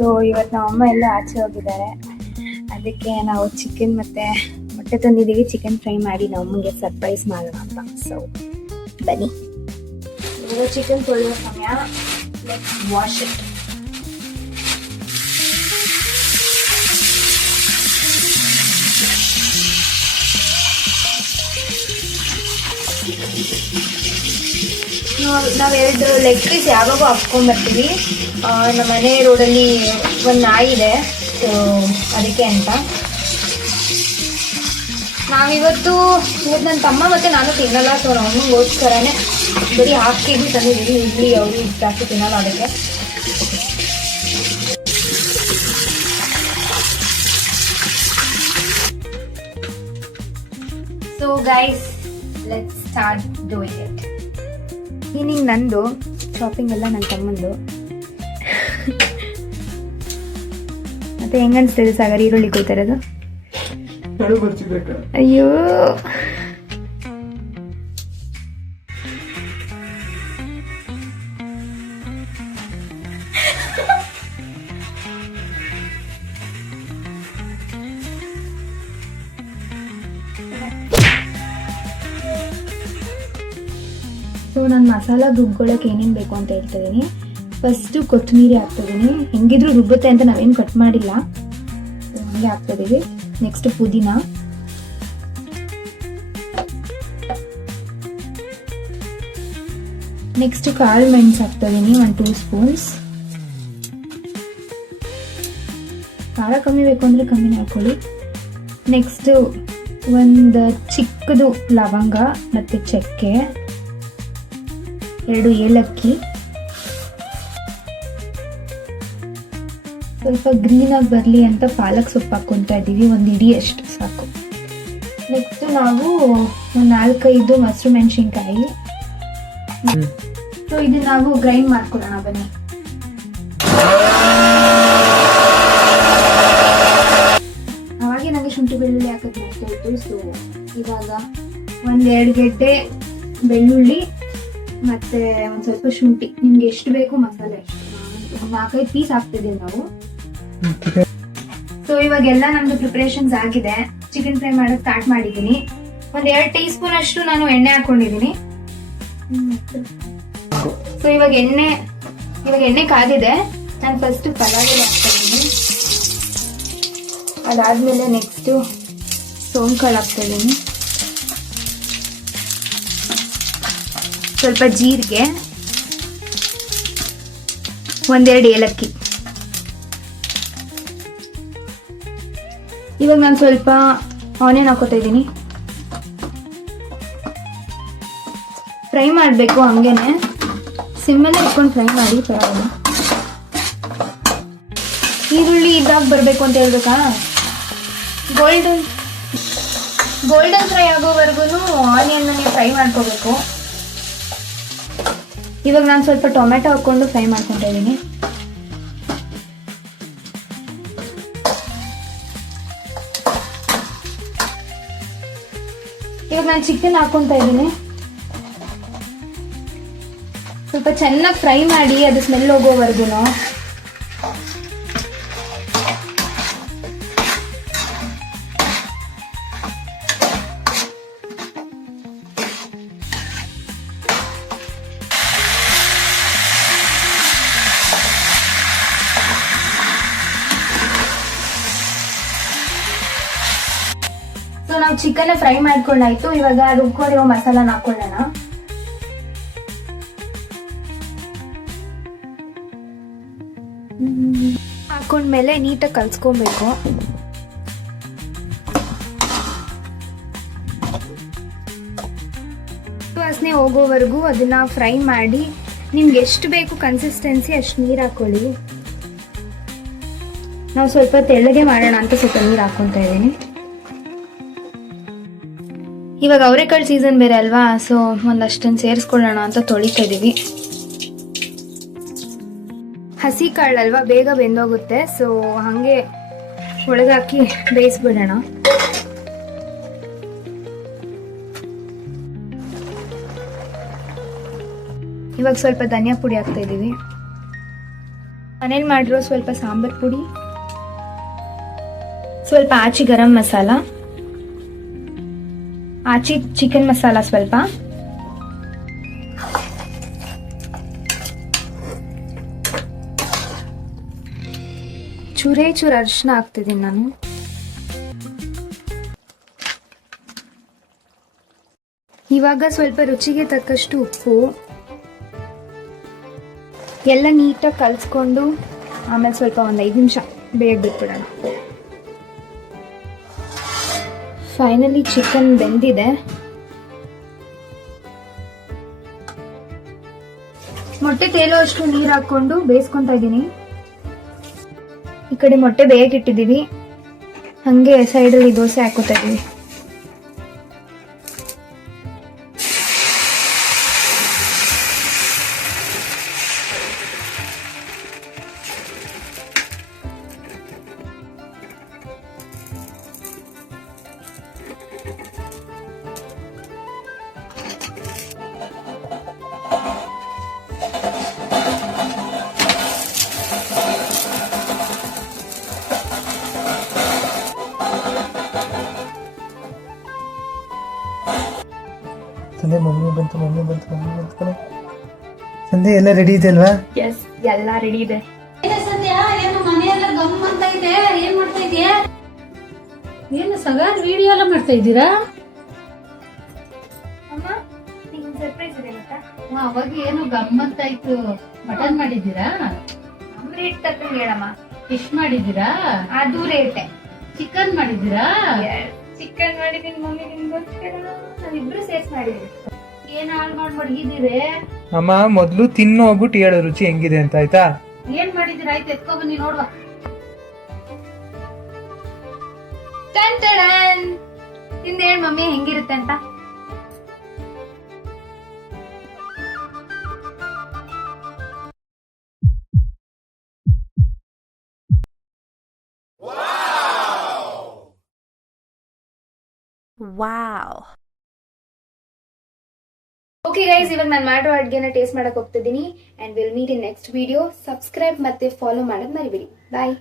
So ಇವತ್ತು ನಮ್ಮ ಅಮ್ಮ ಎಲ್ಲ ಆಚೆ ಹೋಗಿದ್ದಾರೆ, ಅದಕ್ಕೆ ನಾವು ಚಿಕನ್ ಮತ್ತು ಮೊಟ್ಟೆ ತಂದಿದ್ದೀವಿ. ಚಿಕನ್ ಫ್ರೈ ಮಾಡಿ ನಮಗೆ ಸರ್ಪ್ರೈಸ್ ಮಾಡೋಣ ಅಂತ. ಸೊ ಬನ್ನಿ, ಇವಾಗ ಚಿಕನ್ ತೊಳೆಯೋ ಸಮಯ. Let's wash it. ನಾವೆರಡು ಲೆಗ್ ಪೀಸ್ ಯಾವಾಗೂ ಹಾಕ್ಕೊಂಡ್ಬರ್ತೀವಿ. ನಮ್ಮ ಮನೆ ರೋಡಲ್ಲಿ ಒಂದು ನಾಯಿ ಇದೆ, ಸೊ ಅದಕ್ಕೆ ಅಂತ. ನಾವಿವತ್ತು ನನ್ನ ತಮ್ಮ ಮತ್ತು ನಾನು ತಿನ್ನಲ್ಲ, ಸೊ ನಮಗೋಸ್ಕರನೇ ಬರೀ ಹಾಫ್ ಕೆ ಜಿ ತಂದಿದ್ದೀವಿ. ಇಡ್ಲಿ ಅವರು ಜಾಸ್ತಿ ತಿನ್ನಲ್ಲ ಅದಕ್ಕೆ. So guys, let's start doing it. Cleaning ನಂದು, ಶಾಪಿಂಗ್ ಎಲ್ಲ ನನ್ನ ತಮ್ಮಂದು. ಮತ್ತೆ ಹೆಂಗನ್ಸ್ತಿದೆ ಸಾಗರ್ ಈರುಳ್ಳಿ ಕೊಯ್ತಾ ಇರೋದು? ಅಯ್ಯೋ, ಸೊ ನಾನು ಮಸಾಲ ರುಬ್ಕೊಳ್ಳೋಕೆ ಏನೇನು ಬೇಕು ಅಂತ ಹೇಳ್ತಿದ್ದೀನಿ. ಫಸ್ಟು ಕೊತ್ತಂಬರಿ ಹಾಕ್ತಿದ್ದೀನಿ. ಹೆಂಗಿದ್ರು ರುಬ್ಬುತ್ತೆ ಅಂತ ನಾವೇನು ಕಟ್ ಮಾಡಿಲ್ಲ, ಹಂಗೆ ಹಾಕ್ತಿದ್ದೀವಿ. ನೆಕ್ಸ್ಟ್ ಪುದೀನ, ನೆಕ್ಸ್ಟ್ ಕಾಳು ಮೆಣಸು ಹಾಕ್ತಿದ್ದೀನಿ, 1-2 ಸ್ಪೂನ್ಸ್. ಖಾರ ಕಮ್ಮಿ ಬೇಕು ಅಂದರೆ ಕಮ್ಮಿನೇ ಹಾಕ್ಕೊಳ್ಳಿ. ನೆಕ್ಸ್ಟು ಒಂದು ಚಿಕ್ಕದು ಲವಂಗ ಮತ್ತು ಚಕ್ಕೆ, 2 ಏಲಕ್ಕಿ, ಸ್ವಲ್ಪ ಗ್ರೀನಾಗಿ ಬರಲಿ ಅಂತ ಪಾಲಕ್ ಸೊಪ್ಪು ಹಾಕ್ಕೊತಾ ಇದ್ದೀವಿ, 1 ಇಡೀ ಅಷ್ಟು ಸಾಕು. ನೆಕ್ಸ್ಟ್ ನಾವು ಒಂದು 4-5 ಮೊಸರು ಮೆಣಸಿನ್ಕಾಯಿ. ಸೊ ಇದು ನಾವು ಗ್ರೈಂಡ್ ಮಾಡ್ಕೊಳ್ಳೋಣ ಬನ್ನಿ. ಅವಾಗೆ ನನಗೆ ಶುಂಠಿ ಬೆಳ್ಳುಳ್ಳಿ ಹಾಕೋದು ಮಾಡ್ತಾಯಿತ್ತು. ಸೊ ಇವಾಗ 1-2 ಗೆಡ್ಡೆ ಬೆಳ್ಳುಳ್ಳಿ ಮತ್ತೆ ಒಂದು ಸ್ವಲ್ಪ ಶುಂಠಿ, ನಿಮ್ಗೆ ಎಷ್ಟು ಬೇಕು ಮಸಾಲೆ ಅಷ್ಟು. 4-5 ಪೀಸ್ ಹಾಕ್ತಿದ್ದೀವಿ ನಾವು. ಸೊ ಇವಾಗೆಲ್ಲ ನಮ್ದು ಪ್ರಿಪರೇಷನ್ಸ್ ಆಗಿದೆ. ಚಿಕನ್ ಫ್ರೈ ಮಾಡೋಕೆ ಸ್ಟಾರ್ಟ್ ಮಾಡಿದ್ದೀನಿ. 1-2 ಟೀ ಸ್ಪೂನ್ ಅಷ್ಟು ನಾನು ಎಣ್ಣೆ ಹಾಕೊಂಡಿದ್ದೀನಿ. ಸೊ ಇವಾಗ ಎಣ್ಣೆ ಕಾದಿದೆ. ನಾನು ಫಸ್ಟ್ ಪಲಾವ್ ಎಲೆ ಹಾಕ್ತಿದ್ದೀನಿ. ಅದಾದ್ಮೇಲೆ ನೆಕ್ಸ್ಟು ಸೋಂಕಾಳು ಹಾಕ್ತಿದ್ದೀನಿ, ಸ್ವಲ್ಪ ಜೀರಿಗೆ, 1-2 ಏಲಕ್ಕಿ. ಇವಾಗ ನಾನು ಸ್ವಲ್ಪ ಆನಿಯನ್ ಹಾಕೋತಾ ಇದ್ದೀನಿ. ಫ್ರೈ ಮಾಡಬೇಕು, ಹಂಗೇನೆ ಸಿಮ್ಮಲ್ಲೇ ಇಟ್ಕೊಂಡು ಫ್ರೈ ಮಾಡಿ ಪರವಾಗಿಲ್ಲ. ಈರುಳ್ಳಿ ಇದಾಗ ಬರಬೇಕು ಅಂತ ಹೇಳ್ಬೇಕಾ? ಗೋಲ್ಡನ್ ಫ್ರೈ ಆಗೋವರೆಗೂ ಆನಿಯನ್ನ ನೀವು ಫ್ರೈ ಮಾಡ್ಕೋಬೇಕು. ಇವಾಗ ನಾನು ಸ್ವಲ್ಪ ಟೊಮೆಟೊ ಹಾಕ್ಕೊಂಡು ಫ್ರೈ ಮಾಡ್ಕೊತಾ ಇದ್ದೀನಿ. ಇವಾಗ ನಾನು ಚಿಕನ್ ಹಾಕ್ಕೊತಾ ಇದ್ದೀನಿ. ಸ್ವಲ್ಪ ಚೆನ್ನಾಗಿ ಫ್ರೈ ಮಾಡಿ, ಅದು ಸ್ಮೆಲ್ ಹೋಗೋವರೆಗೂ. ಸೊ ನಾವು ಚಿಕನ್ ಫ್ರೈ ಮಾಡ್ಕೊಂಡಾಯ್ತು. ಇವಾಗ ರುಬ್ಕೊಂಡಿರೋ ಮಸಾಲಾನ ಹಾಕೊಳ್ಳೋಣ. ಹಾಕೊಂಡ್ಮೇಲೆ ನೀಟಾಗಿ ಕಲ್ಸ್ಕೊಬೇಕು. ವಾಸನೆ ಹೋಗೋವರೆಗೂ ಅದನ್ನ ಫ್ರೈ ಮಾಡಿ, ನಿಮ್ಗೆ ಎಷ್ಟು ಬೇಕು ಕನ್ಸಿಸ್ಟೆನ್ಸಿ ಅಷ್ಟು ನೀರು ಹಾಕೊಳ್ಳಿ. ನಾವು ಸ್ವಲ್ಪ ತೆಳ್ಳಗೆ ಮಾಡೋಣ ಅಂತ ಸ್ವಲ್ಪ ನೀರು ಹಾಕೊತಾ ಇದ್ದೀನಿ. ಇವಾಗ ಅವರೆಕಾಳು ಸೀಸನ್ ಬೇರೆ ಅಲ್ವಾ, ಸೊ ಒಂದಷ್ಟನ್ನು ಸೇರಿಸ್ಕೊಳ್ಳೋಣ ಅಂತ ತೊಳಿತಾ ಇದ್ದೀವಿ. ಹಸಿ ಕಾಳಲ್ವಾ, ಬೇಗ ಬೆಂದೋಗುತ್ತೆ. ಸೊ ಹಾಗೆ ಒಳಗಾಕಿ ಬೇಯಿಸ್ಬಿಡೋಣ. ಇವಾಗ ಸ್ವಲ್ಪ ಧನಿಯಾ ಪುಡಿ ಹಾಕ್ತಾ ಇದ್ದೀವಿ. ಮನೇಲಿ ಮಾಡಿರೋ ಸ್ವಲ್ಪ ಸಾಂಬಾರ್ ಪುಡಿ, ಸ್ವಲ್ಪ ಆಚಿ ಗರಂ ಮಸಾಲ, ಆಚಿ ಚಿಕನ್ ಮಸಾಲ ಸ್ವಲ್ಪ, ಚೂರೇ ಚೂರು ಅರಿಶಿನ ಹಾಕ್ತಿದ್ದೀನಿ ನಾನು. ಇವಾಗ ಸ್ವಲ್ಪ ರುಚಿಗೆ ತಕ್ಕಷ್ಟು ಉಪ್ಪು ಎಲ್ಲ ನೀಟಾಗಿ ಕಲಿಸ್ಕೊಂಡು ಆಮೇಲೆ ಸ್ವಲ್ಪ ಒಂದು 5 ನಿಮಿಷ ಬೇಗ ಬಿಟ್ಬಿಡೋಣ. ಫೈನಲಿ ಚಿಕನ್ ಬೆಂದಿದೆ. ಮೊಟ್ಟೆ ತೇಲೋ ಅಷ್ಟು ನೀರು ಹಾಕೊಂಡು ಬೇಯಿಸ್ಕೊತಾ ಇದ್ದೀನಿ. ಈ ಕಡೆ ಮೊಟ್ಟೆ ಬೇಯಕ್ಕಿಟ್ಟಿದ್ದೀವಿ, ಹಾಗೆ ಸೈಡಲ್ಲಿ ದೋಸೆ ಹಾಕೋತಾ ಇದ್ದೀವಿ. ಸಂಧ್ಯಾ ಮಮ್ಮಿ ಬಂತು ಕಣೆ. ಸಂಧ್ಯಾ ಎಲ್ಲ ರೆಡಿ ಇದೆ ಅಲ್ವಾ? ಎಸ್, ಎಲ್ಲ ರೆಡಿ ಇದೆ. ಏನ್ ಮಾಡ್ತಾ ಇದೀಯಾ? ಏನು ಸಗಾರ್ ವಿಡಿಯೋ ಎಲ್ಲ ಮಾಡ್ತಾ ಇದ್ದೀರಾ? ಅಮ್ಮ, ನಿಮ್ಗೆ ಸರ್ಪ್ರೈಸ್ ಇದೆ ಗೊತ್ತಾ? ಅವಾಗ ಏನು ಗಮ್ಮತ್ತಾಯ್ತು. ಮಟನ್ ಮಾಡಿದ್ದೀರಾ? ನಮ್ಮ ರೇಟ್ ತಕ್ಕ ಹೇಳಮ್ಮ. ಫಿಶ್ ಮಾಡಿದ್ದೀರಾ? ಅದು ರೇಟೆ. ಚಿಕನ್ ಮಾಡಿದ್ದೀರಾ? ಚಿಕನ್ ಮಾಡಿದೀನಿ ಮಮ್ಮಿ, ನಿಮ್ಗೋಸ್ಕರ ನಾವಿಬ್ರು ಸೇರ್ಸ್ ಮಾಡಿದೀವಿ. ಏನ್ ಹಾಳು ಮಾಡಿ ಮಡಗಿದ್ದೀರಿ? ಅಮ್ಮ ಮೊದ್ಲು ತಿನ್ನು ಹೋಗ್ಬಿಟ್ಟು ಹೇಳು ರುಚಿ ಹೆಂಗಿದೆ ಅಂತ, ಆಯ್ತಾ? ಏನ್ ಮಾಡಿದ್ದೀರಾ? ಆಯ್ತು, ಎತ್ಕೊ ಬನ್ನಿ ನೋಡುವ. ತಿಂದ ಹೇಳಿ ಮಮ್ಮಿ ಹೆಂಗಿರುತ್ತೆ ಅಂತ. ವಾವ್. ಓಕೆ ಗೈಸ್, ಇವಾಗ ನಾನು ಮಾಡೋ ಅಡ್ಗೆನ ಟೇಸ್ಟ್ ಮಾಡಕ್ ಹೋಗ್ತಿದ್ದೀನಿ. And will meet in next video. Subscribe ಮತ್ತೆ ಫಾಲೋ ಮಾಡೋದು ಮರಿಬೇಡಿ. ಬಾಯ್.